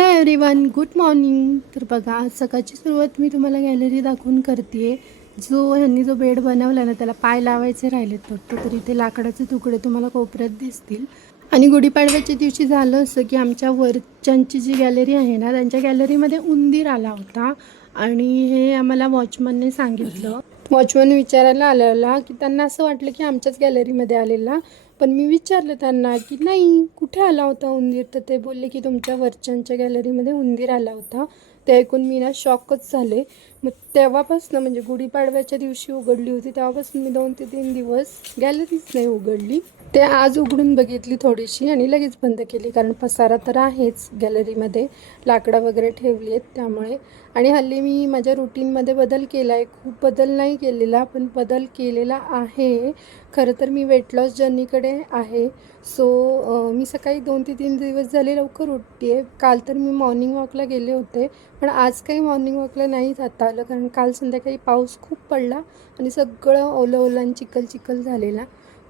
Hello everyone good morning तर बघा आज सकाळची सुरुवात मी तुम्हाला गॅलरी दाखवून करते जो ह्यांनी जो बेड बनवला ना त्याला पाय लावायचे राहिलेत फक्त तर इथे लाकडाचे तुकडे तुम्हाला कोपऱ्यात दिसतील. आणि गुढीपाडव्याच्या दिवशी झालं असं की आमच्या वरच्यांची जी गॅलरी आहे ना त्यांच्या गॅलरीमध्ये उंदीर आला होता. आणि हे आम्हाला वॉचमनने सांगितलं. वॉचमन विचारायला आलेला की त्यांना असं वाटलं की आमच्याच गॅलरीमध्ये आलेला. पण मी विचारलं त्यांना की नाही कुठे आला होता उंदीर? तर ते बोलले की तुमच्या वरच्यांच्या गॅलरीमध्ये उंदीर आला होता. ते ऐकून मी ना शॉकच झाले. मग तेव्हापासनं म्हणजे गुढीपाडव्याच्या दिवशी उघडली होती तेव्हापासून मी दोन ते तीन दिवस गॅलरीच नाही उघडली. ते आज उघडून बघितली थोडीशी आणि लगेच बंद केली कारण पसारा तर आहेच गॅलरीमध्ये. लाकडं वगैरे ठेवली आहेत त्यामुळे. आणि हल्ली मी माझ्या रुटीनमध्ये बदल केला आहे खूप बदल नाही केलेला पण बदल केलेला आहे. खरं तर मी वेट लॉस जर्नीकडे आहे. सो मी सकाळी दोन ते तीन दिवस झाले लवकर उठते आहे काल तर मी मॉर्निंग वॉकला गेले होते पण आज काही मॉर्निंग वॉकला नाही जाता आलं. कारण काल संध्याकाळी पाऊस खूप पडला आणि सगळं ओलं ओलं आणि चिखल चिखल झालेला.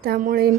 त्यामुळे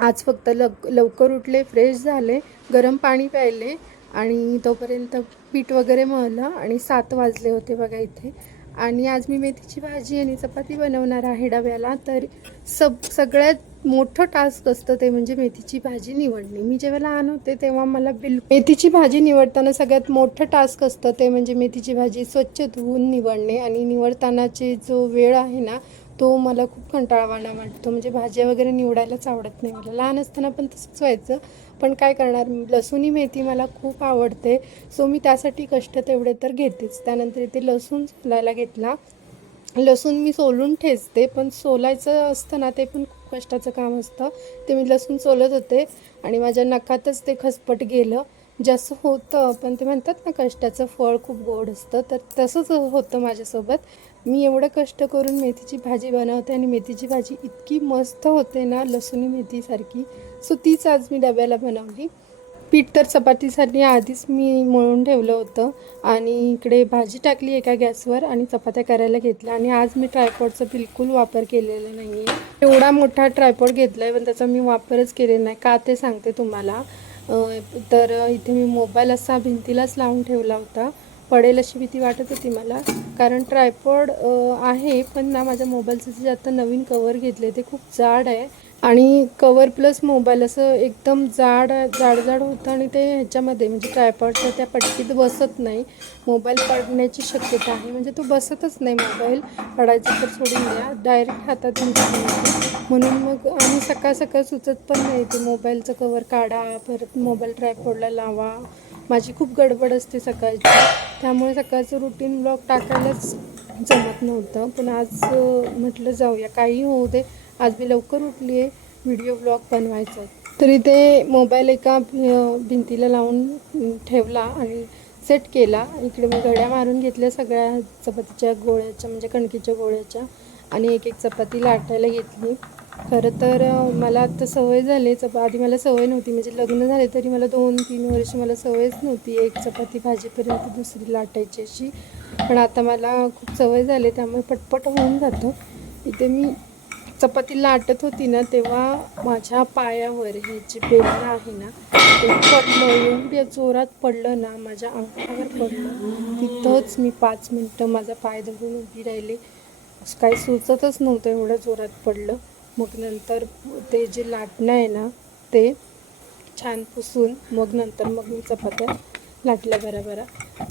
आज फक्त लग लवकर उठले फ्रेश झाले गरम पाणी प्यायले आणि तोपर्यंत पीठ वगैरे मळलं आणि सात वाजले होते बघा इथे. आणि आज मी मेथीची भाजी आणि चपाती बनवणार आहे डब्याला. तर सब सगळ्यात मोठं टास्क असतं ते म्हणजे मेथीची भाजी निवडणे. मी जेव्हा लहान होते तेव्हा मला बिल मेथीची भाजी निवडताना सगळ्यात मोठं टास्क असतं ते म्हणजे मेथीची भाजी स्वच्छ धुवून निवडणे. आणि निवडतानाची जो वेळ आहे ना तो मला खूप कंटाळवाणा वाटतो. म्हणजे भाज्या वगैरे निवडायलाच आवडत नाही मला. लहान असताना पण तसंच व्हायचं. पण काय करणार? लसूणी मेथी मला खूप आवडते. सो मी त्यासाठी कष्ट तेवढे तर घेतेच. त्यानंतर इथे लसूण सोलायला घेतला. लसूण मी सोलून ठेचते पण सोलायचं असतं ना ते पण खूप कष्टाचं काम असतं. ते मी लसूण सोलत होते आणि माझ्या नखातच ते खसपट गेलं. जसं होतं पण ते म्हणतात ना कष्टाचं फळ खूप गोड असतं. तर तसंच होतं माझ्यासोबत. मी एवढं कष्ट करून मेथीची भाजी बनवते आणि मेथीची भाजी इतकी मस्त होते ना लसुणी मेथीसारखी सो तीच आज मी डब्याला बनवली. पीठ तर चपातीसाठी आधीच मी मळून ठेवलं होतं आणि इकडे भाजी टाकली एका गॅसवर आणि चपात्या करायला घेतल्या आणि आज मी ट्रायपॉडचा बिलकुल वापर केलेला नाही आहे एवढा मोठा ट्रायपॉड घेतला आहे पण त्याचा मी वापरच केलेला नाही. का ते सांगते तुम्हाला. तर इथे मी मोबाईल असा भिंतीलाच लावून ठेवला होता. पडेल अशी भीती वाटत होती मला. कारण ट्रायपॉड आहे पण ना माझ्या मोबाईलचं जे आता नवीन कवर घेतले ते खूप जाड आहे. आणि कवर प्लस मोबाईल असं एकदम जाड जाड जाड होतं आणि ते ह्याच्यामध्ये म्हणजे ट्रायपॉडच्या त्या पट्टीत बसत नाही. मोबाईल पडण्याची शक्यता आहे. म्हणजे तो बसतच नाही मोबाईल पडायचं तर सोडून द्या. डायरेक्ट हातात म्हणून मग आणि सकाळ सकाळ सुचत पण नाही. ते मोबाईलचं कवर काढा परत मोबाईल ट्रायपॉडला लावा. माझी खूप गडबड असते सकाळची. त्यामुळे सकाळचं रुटीन ब्लॉग टाकायलाच जमत नव्हतं. पण आज म्हटलं जाऊया. काही होऊ दे. आज मी लवकर उठली आहे व्हिडिओ ब्लॉग बनवायचा तरी ते मोबाईल एका भिंतीला लावून ठेवला आणि सेट केला. इकडे मी गड्या मारून घेतल्या सगळ्या चपातीच्या गोळ्याच्या म्हणजे कणकीच्या गोळ्याच्या. आणि एक एक चपाती लाटायला घेतली. खरं तर मला आता सवय झाली आधी मला सवय नव्हती. म्हणजे लग्न झाले तरी मला दोन तीन वर्ष मला सवयच नव्हती एक चपाती भाजीपर्यंत दुसरी लाटायची अशी. पण आता मला खूप सवय झाली त्यामुळे पटपट होऊन जातं. इथे मी चपाती लाटत होती ना तेव्हा माझ्या पायावर हे जे बेलन आहे ना ते पडलं. एवढ्या जोरात पडलं ना माझ्या अंगावर पडलं. तिथंच मी पाच मिनटं माझा पाय धरून उभी राहिले. असं काही सुचतच नव्हतं एवढं जोरात पडलं. मग नंतर ते जे लाटणं आहे ना ते छान पुसून मग नंतर मग मी चपात्या लाटल्या बराबरा.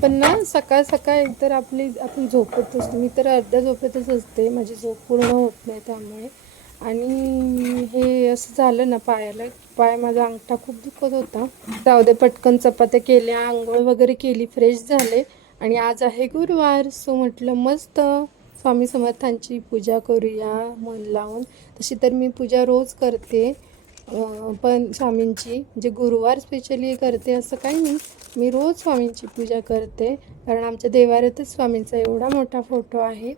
पण ना सकाळ सकाळ एकतर आपली आपण झोपत असतो. मी तर अर्ध्या झोपेतच असते. माझी झोप पूर्ण होत नाही त्यामुळे. आणि हे असं झालं ना पायाला पाय माझा अंगठा खूप दुखत होता. जाऊ दे पटकन चपात्या केल्या आंघोळ वगैरे केली फ्रेश झाले. आणि आज आहे गुरुवार सो म्हटलं मस्त. स्वामी समर्थांची पूजा करूया मन लावून. तशी तर मी पूजा रोज करते. पण स्वामींची म्हणजे गुरुवार स्पेशली करते असं काही नाही. मी रोज स्वामींची पूजा करते. कारण आमच्या देवाऱ्यातच स्वामींचा एवढा मोठा फोटो आहे.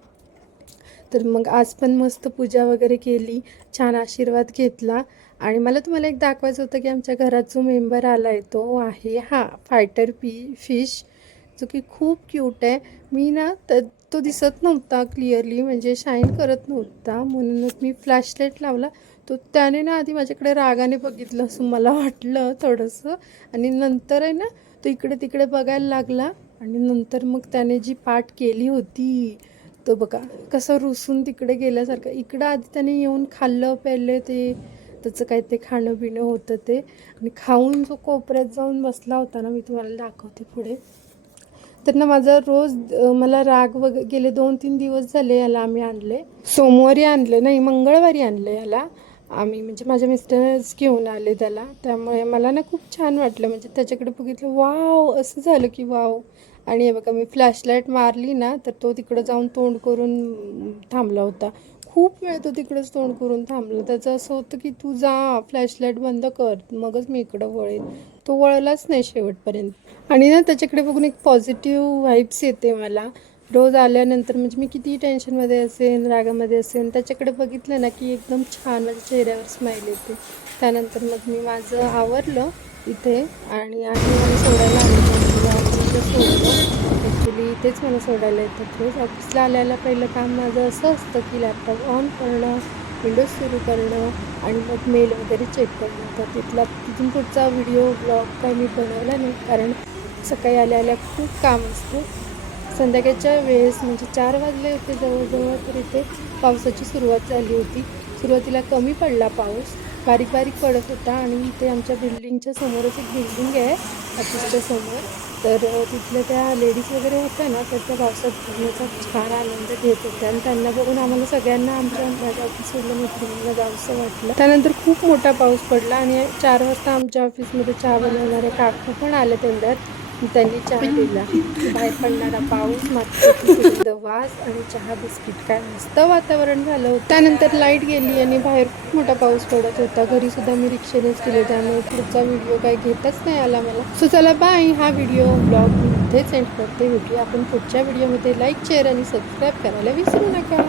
तर मग आज पण मस्त पूजा वगैरे केली. छान आशीर्वाद घेतला. आणि मला तुम्हाला एक दाखवायचं होतं की आमच्या घरात जो मेंबर आला आहे तो आहे हा फायटर पी फिश जो की खूप क्यूट आहे. मी ना त तो दिसत नव्हता क्लिअरली म्हणजे शाईन करत नव्हता. म्हणूनच मी फ्लॅशलाईट लावला. तो त्याने ना आधी माझ्याकडे रागाने बघितलं असं मला वाटलं थोडंसं. आणि नंतर आहे ना तो इकडे तिकडे बघायला लागला. आणि नंतर मग त्याने जी पाठ केली होती तो बघा कसं रुसून तिकडे गेल्यासारखं. इकडं आधी त्याने येऊन खाल्लं प्यायलं ते त्याचं काय ते खाणं पिणं होतं ते. आणि खाऊन जो कोपऱ्यात जाऊन बसला होता ना मी तुम्हाला दाखवते पुढे. तर ना माझा रोज मला राग वग गेले दोन तीन दिवस झाले याला आम्ही आणले. सोमवारी आणलं नाही मंगळवारी आणलं याला. आम्ही म्हणजे माझ्या मिस्टरच घेऊन आले त्याला. त्यामुळे मला ना खूप छान वाटलं. म्हणजे त्याच्याकडे बघितलं वाव असं झालं की वाव. आणि हे बघा मी फ्लॅशलाईट मारली ना तर तो तिकडं जाऊन तोंड करून थांबला होता. खूप वेळ तो तिकडेच तोंड करून थांबला. त्याचं असं होतं की तू जा फ्लॅशलाईट बंद कर मगच मी इकडं वळेन. तो वळलाच नाही शेवटपर्यंत. आणि ना त्याच्याकडे बघून एक पॉझिटिव्ह व्हाईब्स येते मला. रोज आल्यानंतर म्हणजे मी किती टेन्शनमध्ये असेन रागामध्ये असेन त्याच्याकडे बघितलं ना की एकदम छान माझ्या चेहऱ्यावर स्माईल येते. त्यानंतर मग मी माझं आवरलं इथे आणि आणि मला सोडायला आलो. सोडलं ॲक्च्युली इथेच मला सोडायला येतात रोज ऑफिसला आल्याला पहिलं काम माझं असं असतं की लॅपटॉप ऑन करणं विंडोज सुरू करणं आणि मग मेल वगैरे चेक करणं. तर तिथला तिथून पुढचा व्हिडिओ ब्लॉग काय मी बनवला नाही. कारण सकाळी आल्या आल्या खूप काम असतं. संध्याकाळच्या वेळेस म्हणजे चार वाजले होते जवळजवळ तर इथे पावसाची सुरुवात झाली होती. सुरुवातीला कमी पडला पाऊस. बारीक बारीक पडत होता आणि इथे आमच्या बिल्डिंगच्या समोरच एक बिल्डिंग आहे ऑफिसच्या समोर. तर तिथल्या त्या लेडीज वगैरे होत्या ना तर त्या पावसात फिरण्याचा छान आनंद घेत होत्या. आणि त्यांना बघून आम्हाला सगळ्यांना आमच्या माझ्या ऑफिसमधल्या मैत्रिणींना जावंसं वाटलं. त्यानंतर खूप मोठा पाऊस पडला आणि चार वाजता आमच्या ऑफिसमध्ये चहा बनवणारे काकू पण आले तेवढ्यात. त्यांनी चहा दिला बाहेर पडणारा पाऊस मात्र वास आणि चहा बिस्किट काय मस्त वातावरण झालं होतं. त्यानंतर लाइट गेली आणि बाहेर खूप मोठा पाऊस पडत होता. घरी सुद्धा मी रिक्षेनेच गेले त्यामुळे पुढचा व्हिडिओ काही घेतच नाही आला मला. सो चला बाय हा व्हिडिओ ब्लॉग मी इथेच एंड करते. भेटूया आपण पुढच्या व्हिडिओमध्ये. लाईक शेअर आणि सबस्क्राईब करायला विसरू नका.